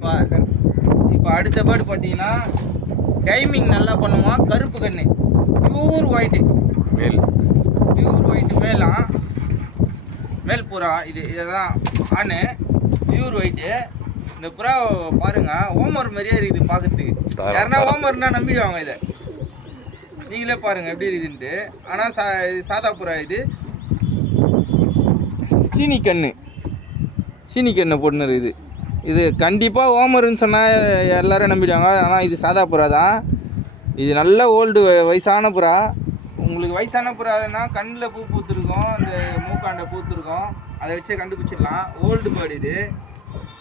இப்போ அடுத்த பேர்டு பார்த்தீங்கன்னா டைமிங் நல்லா பண்ணுவான். கருப்பு கண்ணு, பியூர் ஒயிட்டு மேல், பியூர் ஒயிட்டு மேலாம், மேல் புறா. இதுதான் ஆணு, பியூர் ஒயிட்டு. இந்த புறா பாருங்க ஓமர் மாதிரியே இருக்குது பார்க்கறதுக்கு. யாருன்னா ஓமர்னா நம்பிடுவாங்க இதை. நீங்களே பாருங்க எப்படி இருக்குதுன்ட்டு. ஆனால் சாதா புறா இது. சீனி கண்ணு பொண்ணு இருக்குது. இது கண்டிப்பாக ஓமருன்னு சொன்னால் எல்லோரும் நம்பிடுவாங்க. ஆனால் இது சாதா புறா தான். இது நல்ல ஓல்டு வயசான புறா. உங்களுக்கு வயசான புறான்னா கண்ணில் பூ பூத்துருக்கும், இந்த மூக்காண்டை பூத்துருக்கும், அதை வச்சே கண்டுபிடிச்சிடலாம். ஓல்டு பேர்டு இது.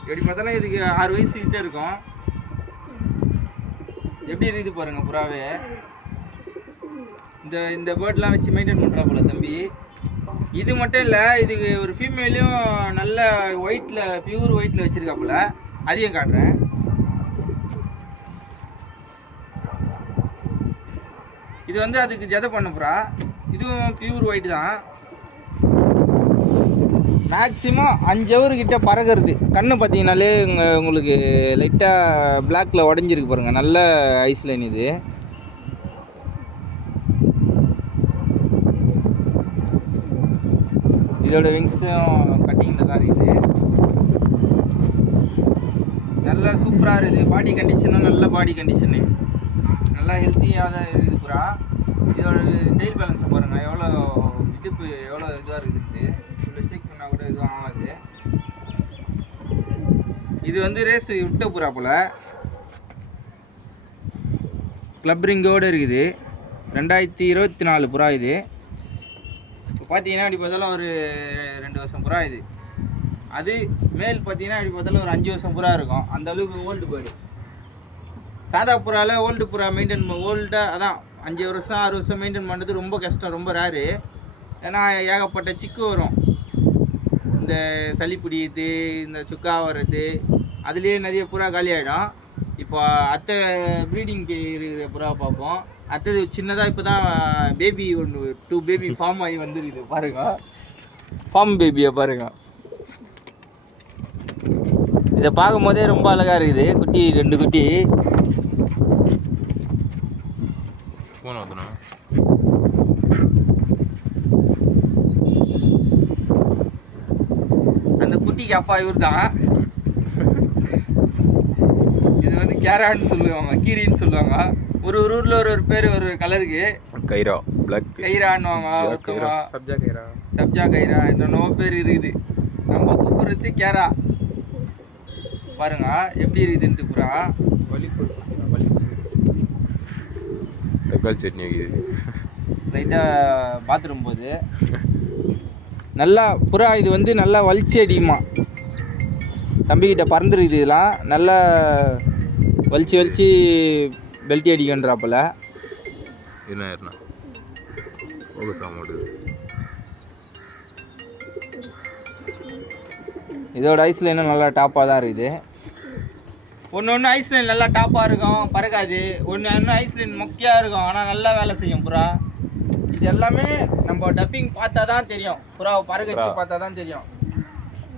எப்படி பார்த்தாலும் இதுக்கு 6 வயசுக்கிட்ட இருக்கும். எப்படி இருக்குது பாருங்கள் புறாவே. இந்த பேர்ட்லாம் வச்சு மெயின்டைன் பண்ணுறா போல தம்பி. இது மட்டும் இல்லை, இதுக்கு ஒரு ஃபீமேலையும் நல்ல ஒயிட்டில், பியூர் ஒயிட்டில் வச்சுருக்காப்புல. அதையும் காட்டுறேன். இது வந்து அதுக்கு ஜதை பண்ண புறா. இதுவும் பியூர் ஒயிட் தான். மேக்ஸிமம் 5 ஹவர் கிட்ட பறக்கிறது. கண்ணு பார்த்தீங்கன்னாலே உங்களுக்கு லைட்டாக பிளாக்கில் உடஞ்சிருக்கு பாருங்கள். நல்ல ஐஸ்லைன் இது. இதோட விங்ஸும் கட்டிங்கில் தான் இருக்குது. நல்லா சூப்பராக இருக்குது. பாடி கண்டிஷனும் நல்ல பாடி கண்டிஷனு, நல்லா ஹெல்த்தியாக தான் இருக்குது புறா. இதோட டெய்ல் பேலன்ஸை பாருங்கள், எவ்வளோ இடுப்பு எவ்வளோ இதுவாக இருக்குதுன்ட்டு. இவ்வளோ ஸ்டிக் பண்ணால் கூட எதுவும் ஆகாது. இது வந்து ரேஸ் விட்ட புறா போல். கிளப் ரிங்கோடு இருக்குது. 2024 புறா இது. இப்போ பார்த்தீங்கன்னா இப்படி பார்த்தாலும் ஒரு 2 வருஷம் புறா இது. அது மேல் பார்த்தீங்கன்னா இப்படி பார்த்தாலும் ஒரு 5 வருஷம் புறா இருக்கும். அந்த அளவுக்கு ஓல்டு பேர்டு. சாதா புறாவில் ஓல்டு புறா மெயின்டைன் ஓல்டாக அதான் 5 வருஷம் 6 வருஷம் மெயின்டைன் பண்ணுறது ரொம்ப கஷ்டம், ரொம்ப ரேரு. ஏன்னா ஏகப்பட்ட சிக்கு வரும். இந்த சளி பிடிக்குது, இந்த சுக்கா வர்றது, அதுலேயே நிறைய புறா காலி ஆகிடும். இப்போ அத்தை ப்ரீடிங்க்கு இருக்கிற புறா பார்ப்போம். அடுத்தது சின்னதாக இப்போ தான் பேபி 2 பேபி ஃபார்ம் ஆகி வந்துருக்குது பாருங்க. ஃபார்ம் பேபியை பாருங்க. இதை பார்க்கும் போதே ரொம்ப அழகாக இருக்குது. குட்டி 2 குட்டி. அந்த குட்டிக்கு அப்பா இவர் தான். இது வந்து கேரான்னு சொல்லுவாங்க, கீரின்னு சொல்லுவாங்க. ஒரு ஊரில் ஒரு பேர், ஒரு கலருக்கு. கைரா, பிளாக் கைரான்னுவாங்க, சப்ஜா கைரா, என்னென்னோ பேர் இருக்குது. நம்ம கூப்பிடுறது கேரா. பாருங்க எப்படி இருக்குதுன்ட்டு புறா. தக்காளி சட்னி வைக்குது லைட்டாக பாத்ரூம் போகுது. நல்லா புறா இது வந்து நல்லா வலிச்சு அடிக்குமா. தம்பிக்கிட்ட பறந்துருக்குது. இதெல்லாம் நல்லா வலிச்சு பெல்ட்டி அடிக்கன்றாப்புல. இதோட ஐஸ்லைனும் நல்லா டாப்பாக தான் இருக்குது. ஒன்று ஐஸ்லைன் நல்லா டாப்பாக இருக்கும், பறக்காது. ஒன்று ஐஸ்லைன் மொக்கையாக இருக்கும், ஆனால் நல்லா வேலை செய்யும் புறா. இது எல்லாமே நம்ம டப்பிங் பார்த்தா தான் தெரியும். புறாவை பறக்க வச்சு பார்த்தா தான் தெரியும்.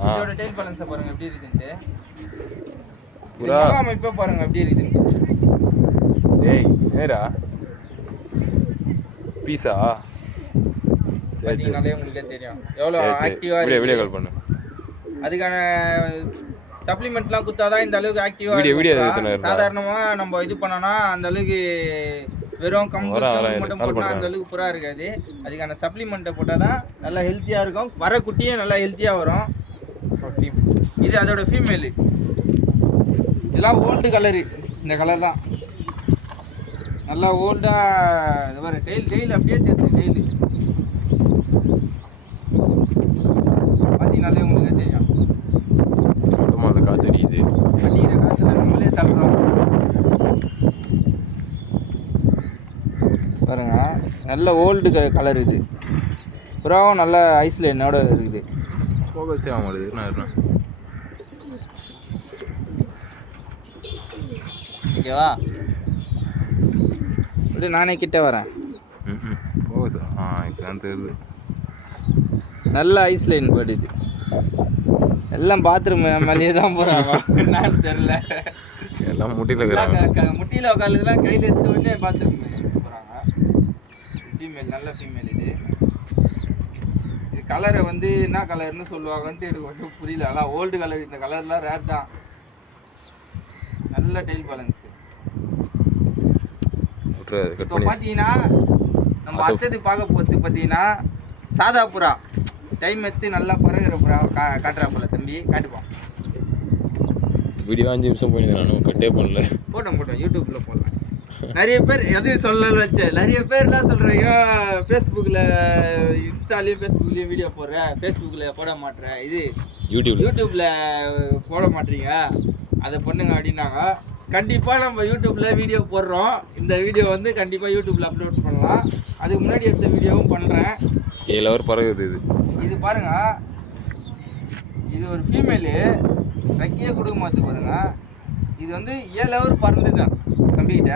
இதோட டெய்ல் பேலன்ஸை பாருங்கள் எப்படி இருக்குதுன்ட்டு. அமைப்பே பாருங்கள் எப்படி இருக்குதுன்ட்டு. பீஸா பார்த்தீங்கன்னாலே உங்களுக்கே தெரியும் எவ்வளோ ஆக்டிவாக இருக்கு. அதுக்கான சப்ளிமெண்ட்லாம் கொடுத்தாதான் இந்த அளவுக்கு ஆக்டிவாக இருக்கும். சாதாரணமாக நம்ம இது பண்ணோன்னா அந்த அளவுக்கு வெறும் கம்பு மட்டும் போட்டால் அந்த அளவுக்கு புறா இருக்காது. அதுக்கான சப்ளிமெண்ட்டை போட்டால் தான் நல்லா ஹெல்த்தியாக இருக்கும். வர குட்டியும் நல்லா ஹெல்த்தியாக வரும். இது அதோட ஃபீமேலு. இதெல்லாம் ஓல்டு கலரு. இந்த கலர்லாம் நல்லா ஓல்டாக. இந்த மாதிரி டெய்ல் அப்படியே தெரியுது. டெய்லு பார்த்தீங்கன்னாலே உங்களுக்கே தெரியும். காற்று அடிக்குது. அடிக்கிற காற்றுல நம்மளே தள்ளுறோம் பாருங்க. நல்ல ஓல்டு கலர் இது. புறாவும் நல்ல ஐஸ்லைனோட இருக்குது. ஃபோக்கஸே ஆகுது. ஓகேவா? இது நானே கிட்ட வரேன். இப்போதான் தெரியுது. நல்ல ஐஸ்லைன் பேர்டு இது. எல்லாம் பாத்ரூம் மேலேயே தான் போகிறாங்க, என்னன்னு தெரில. எல்லாம் முட்டியில் இருக்கிறாங்க. முட்டியில் உட்காந்துலாம் கையில் எடுத்த உடனே பாத்ரூம் போகிறாங்க. ஃபீமேல், நல்ல ஃபீமேல் இது. இது கலரை வந்து என்ன கலர்னு சொல்லுவாங்கன்ட்டு எனக்கு ஒன்றும் புரியல. ஆனால் ஓல்டு கலர், இந்த கலர்லாம் ரேர் தான். நல்ல டெயில் பேலன்ஸு. இப்போ பார்த்தீங்கன்னா நம்ம அடுத்தது பார்க்க போகிறது பார்த்தீங்கன்னா சாதா புறா. டைம் எடுத்து நல்லா பறகுற புறா காட்டுறா போல தம்பி, காட்டுப்போம். வீடியோ 5 நிமிஷம் போயிடுது, நானும் கட்டே பண்ணல. போட்டோம் யூடியூப்பில் போடலாம். நிறைய பேர் எதுவும் சொல்லணும்னு வச்சேன். நிறைய பேர்லாம் சொல்கிறீங்க ஃபேஸ்புக்கில், இன்ஸ்டாலேயும் ஃபேஸ்புக்லேயும் வீடியோ போடுறேன், ஃபேஸ்புக்கில் போட மாட்டேறேன், இது யூடியூப்பில் போட மாட்டீங்க, அதை பண்ணுங்க அப்படின்னாங்க. கண்டிப்பாக நம்ம யூடியூப்பில் வீடியோ போடுறோம். இந்த வீடியோ வந்து கண்டிப்பாக யூடியூப்பில் அப்லோட் பண்ணலாம். அதுக்கு முன்னாடி எடுத்த வீடியோவும் பண்ணுறேன். 7 ஹவர் பறகுது இது. இது பாருங்க, இது ஒரு ஃபீமேலு, ரெக்கையே கொடுக்க மாற்று பாருங்க. இது வந்து 7 ஹவர் பறந்து தான் தம்பிக்கிட்ட.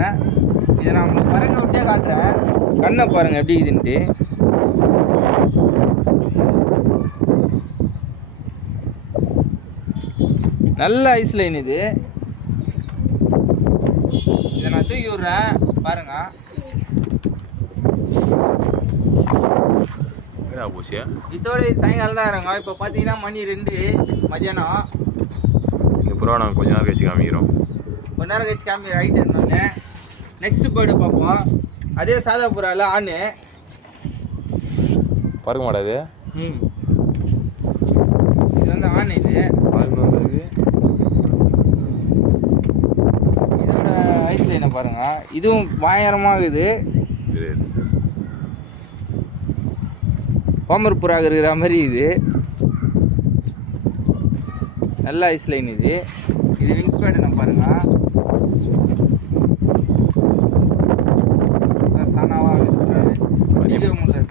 இதை நான் உங்களுக்கு பறங்க விட்டே காட்டுறேன், கண்ணை பாருங்கள் எப்படி இதுன்ட்டு. நல்ல ஐஸ் லைன் இது. இதை நான் தூக்கி விட்றேன் பாருங்க. போச்சியா இதோட சாயங்காலம் தான் இறங்க. இப்போ பார்த்தீங்கன்னா மணி 2 மதியானம். இந்த புறா நாங்கள் கொஞ்ச நேரம் கழிச்சு காமிக்கிறோம். கொஞ்ச நேரம் கழிச்சு காமி ரைட் இருந்தோடனே நெக்ஸ்ட் பேர்டு பார்ப்போம். அதே சாதா புறாவில் ஆணு பறக்க மாட்டாது. இது வந்து ஆண். இது இதோட ஐஸ் லைனை பாருங்க, இதுவும் பயங்கரமாகுது. பாமர் புறாக இருக்கிற மாதிரி இது. நல்ல ஐஸ் லைன் இது. இது விங்ஸ் பேட்டனை பாருங்க, சனாவாக இருக்குது.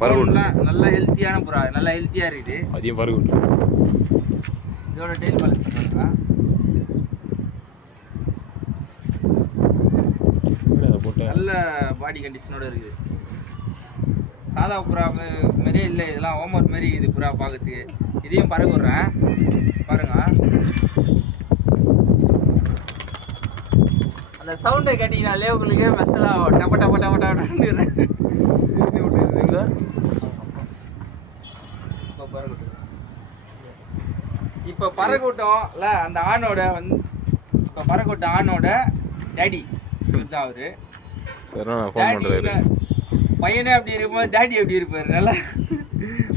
புறாலாம் நல்ல ஹெல்த்தியான புறா, நல்லா ஹெல்த்தியாக இருக்குது. அதையும் பறகு. இதோட டெயில் பேலன்ஸ் பாருங்க. நல்ல பாடி கண்டிஷனோட இருக்குது. சாதா புறா மாரியே இல்லை, இதெல்லாம் ஹோம்ஒர்க் மாரி இது புறா பார்க்கறதுக்கு. இதையும் பறக்க விட்றேன் பாருங்க. அந்த சவுண்டை கேட்டிங்கனாலே உங்களுக்கு மெசலாக டப்ப டப்ப டப்ப டப்பன்னு இப்போ பறக்க விட்டோம்ல அந்த ஆணோட வந்து, இப்போ பறக்க விட்ட ஆணோட டேடி இவர் தான் அவரு. பையனே அப்படி இருக்கும்போது டேடி எப்படி இருப்பார். நல்லா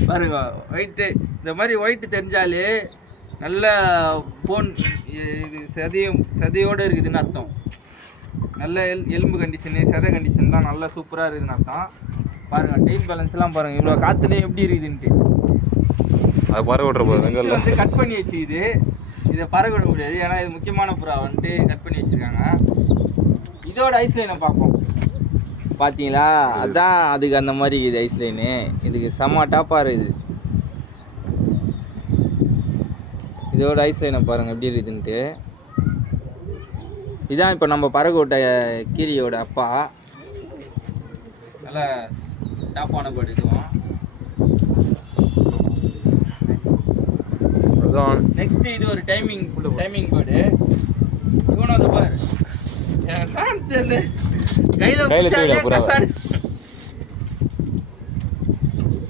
பாருங்க, ஒயிட்டு இந்த மாதிரி ஒயிட்டு தெரிஞ்சாலே நல்ல போன் இது சதையோடு இருக்குதுன்னு அர்த்தம். நல்ல எலும்பு கண்டிஷனு, சதை கண்டிஷன்லாம் நல்லா சூப்பராக இருக்குதுன்னு அர்த்தம். பாருங்கள் டெயில் பேலன்ஸ்லாம் பாருங்கள், இவ்வளோ காற்றுலேயும் எப்படி இருக்குதுன்ட்டு. அது பறக்க விட்ற போது வந்து கட் பண்ணி வச்சு இதை பறக்க விட முடியாது, ஏன்னா இது முக்கியமான புறா வந்துட்டு கட் பண்ணி வச்சுருக்காங்க. இதோட ஐஸ் லைனை பார்ப்போம். பார்த்தீங்களா, அதான் அதுக்கு அந்த மாதிரி இது ஐஸ் லைனு. இதுக்கு செம்ம டாப்பாக இருக்குது. இதோட ஐஸ் லைனை பாருங்கள் எப்படி இருக்குதுன்ட்டு. இதான் இப்போ நம்ம பறக்க விட்ட கீரியோட அப்பா. நல்லா டாப்பான பேர்டு இதுவும். நெக்ஸ்ட் இது ஒரு டைமிங் பேர்டு. இவனும் அதை பாரு, தெரியல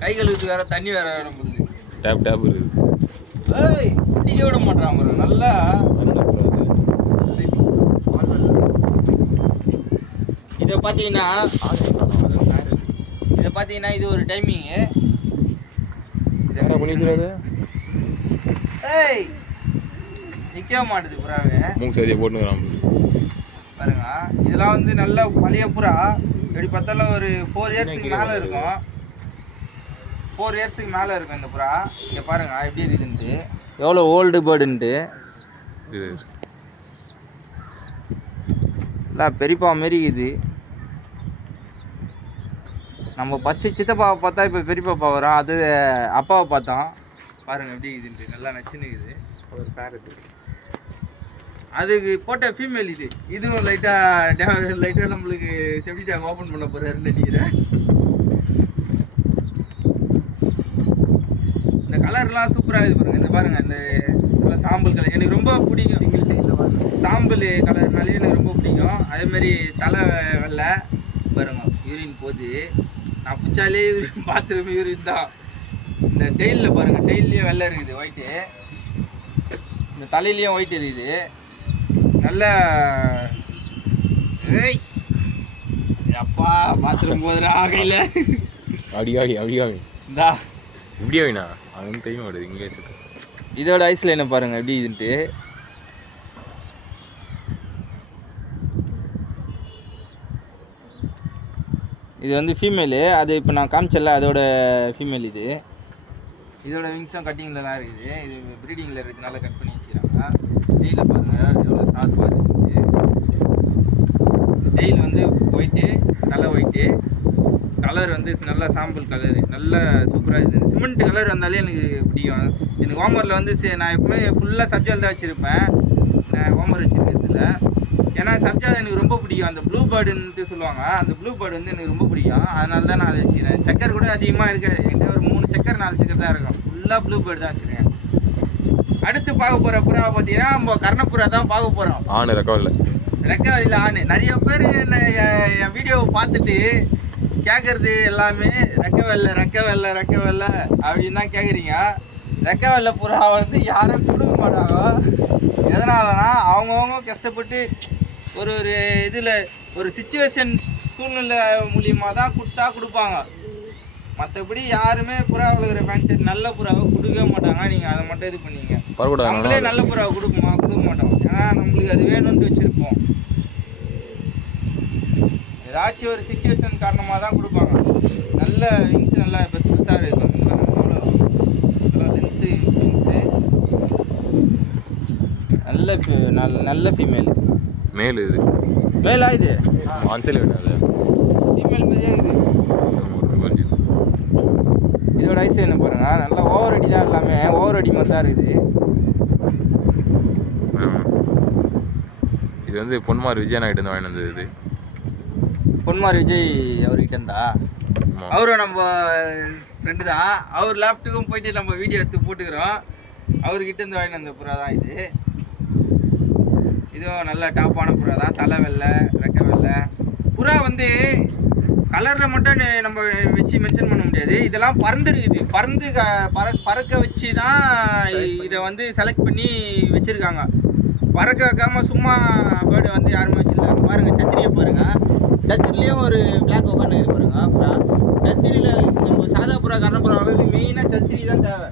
கை கழுவுக்கு வேற தண்ணி வேற வேணும். டேப் டேப் இருக்குது. ஏய் குட்டிக்க விட மாட்டான் பாரு, நல்லா. இதை பார்த்தீங்கன்னா இது ஒரு டைமிங்கு. ஏய் நிற்க மாட்டுது புறாவே, மூக்கு சரியாக போட்டுக்கிறான் பாருங்க. இதெல்லாம் வந்து நல்ல பழைய புறா, எப்படி பார்த்தாலும் ஒரு 4 இயர்ஸுக்கு மேலே இருக்கும். 4 இயர்ஸுக்கு மேலே இருக்கும் இந்த புறா. இங்கே பாருங்க எப்படி இருக்குதுன்ட்டு, எவ்வளோ ஓல்டு பேர்டுன்ட்டு. இல்லை பெரியப்பா மாரி இது. நம்ம ஃபஸ்ட்டு சித்தப்பாவை பார்த்தா இப்போ பெரியப்பா வரோம், அது அப்பாவை பார்த்தோம். பாருங்கள் எப்படி இதுன்ட்டு நல்லா நச்சுன்னு இருக்குது. ஒரு பேர் இருக்குது, அதுக்கு போட்ட ஃபீமேல் இது. இதுவும் லைட்டாக நம்மளுக்கு செப்டி டேங்க் ஓப்பன் பண்ண போகிறாருன்னு நினைக்கிறேன். இந்த கலர்லாம் சூப்பராக இது பாருங்கள். இந்த பாருங்கள், இந்த நல்லா சாம்பல் கலர் எனக்கு ரொம்ப பிடிக்கும். சாம்பல் கலர்னாலே எனக்கு ரொம்ப பிடிக்கும். அதேமாரி தலை வெள்ளை பாருங்க, யூரின் போகுது. நான் பிடிச்சாலே யூரின் பாத்ரூம் யூரின் தான். இந்த டெயிலில் பாருங்கள், டெயிலையும் வெள்ளை இருக்குது ஒயிட்டு, இந்த தலையிலையும் ஒயிட் இருக்குது. நல்லா அப்பா பாத்ரூம் போதுடா கையில் இந்தா இப்படியா வேணா அங்கே தெரியும் வருது இங்கே. இதோட ஐஸில் என்ன பாருங்கள் எப்படி இதுன்ட்டு. இது வந்து ஃபீமேலு, அது இப்போ நான் காமிச்சல அதோட ஃபீமேல். இதோட விங்ஸும் கட்டிங்கில் தான் இருக்குது. இது ப்ரீடிங்கில் இருக்கிறதுனால கட் பண்ணி வச்சுக்கிறாங்க. டெய்லில் பாருங்கள் எவ்வளோ சார்பாக இருக்குது. டெய்ல் வந்து ஒயிட்டு, தலை ஒயிட்டு, கலர் வந்து நல்லா சாம்பல் கலரு, நல்லா சூப்பராக இருக்குது. சிமெண்ட் கலர் வந்தாலே எனக்கு பிடிக்கும். எனக்கு ஹோமரில் வந்து நான் எப்பவுமே ஃபுல்லாக சப்ஜால் தான் வச்சுருப்பேன், நான் ஹோமர் வச்சுருக்கிறதுல. ஏன்னா சப்ஜால் எனக்கு ரொம்ப பிடிக்கும். அந்த ப்ளூ பேர்டுன்ட்டு சொல்லுவாங்க, அந்த ப்ளூ பேர்டு வந்து எனக்கு ரொம்ப பிடிக்கும். அதனால தான் நான் அதை வச்சுக்கிறேன். சக்கர் கூட அதிகமாக இருக்காது என்கிட்ட, ஒரு 3 சக்கர் 4 சக்கர் தான் இருக்கும். ஃபுல்லாக ப்ளூ பேர்டு தான் வச்சுருக்கேன். அடுத்து பார்க்க போகிற புறா பார்த்தீங்கன்னா நம்ம கர்ணப்புறா தான் பார்க்க போகிறோம். ஆணு ரெக்கவரில் ரெக்கவரியில் ஆணு. நிறைய பேர் என்ன என் வீடியோவை பார்த்துட்டு கேட்குறது எல்லாமே ரெக்கவரில் அப்படின்னு தான் கேட்குறீங்க. ரெக்கவரில் புறா வந்து யாரும் கொடுக்க மாட்டாங்க. எதனாலனா அவங்கவுங்க கஷ்டப்பட்டு ஒரு இதில் ஒரு சிச்சுவேஷன் சூழ்நிலை மூலியமாக தான் கொடுப்பாங்க. மற்றபடி யாருமே புறா வளர்க்குற ஃபேன்சி நல்ல புறாவை கொடுக்கவே மாட்டாங்க. நீங்கள் அதை மட்டும் இது பண்ணீங்க. நம்மளே நல்ல புறாவை கொடுக்க மாட்டோம். ஏன்னா நம்மளுக்கு அது வேணும்னு வச்சுருப்போம். ஏதாச்சும் ஒரு சிச்சுவேஷன் காரணமாக தான் கொடுப்பாங்க. நல்ல விங்ஸ் நல்லா பெருசாக இருக்கும். நல்லா லென்த்து விங்ஸு, நல்ல ஃபீமேல். மேல் இது மேலா? இது ஆன்சைல் வேணும். அது ஃபீமேல் மாதிரியே இது. இதோட ஐஸ் என்ன பாருங்க, நல்லா ஓவர் அடி தான், எல்லாமே ஓவர் அடி மாதிரி தான் இருக்குது. இது வந்து பொன்மார் விஜய் நாயுடு வந்து வாங்கிட்டு வந்தது. இது பொன்மார் விஜய் அவர்கிட்ட இருந்தா, அவரும் நம்ம ஃப்ரெண்டு தான். அவர் லேப்டுக்கும் போயிட்டு நம்ம வீடியோ எடுத்து போட்டுக்கிறோம். அவர்கிட்ட இருந்து வாங்கிட்டு வந்த புறா தான் இது. இதுவும் நல்ல டாப்பான புறா தான். தலை வெள்ளை, ரெக்கை வெள்ளை. புறா வந்து கலரில் மட்டும் நம்ம வச்சு மென்ஷன் பண்ண முடியாது. இதெல்லாம் பறந்துருக்குது. பறக்க வச்சு தான் இதை வந்து செலக்ட் பண்ணி வச்சுருக்காங்க. பறக்க வைக்காமல் சும்மா பேர்டு வந்து யாருமே வச்சுருக்காங்க. பாருங்கள் சத்திரியை பாருங்கள். சத்திரிலையும் ஒரு பிளாக் உட்காந்து இது பாருங்கள் புறா. சத்திரியில் நம்ம சாதா புறா கர்ணப்புறா வளர்றது மெயினாக சத்திரி தான் தேவை.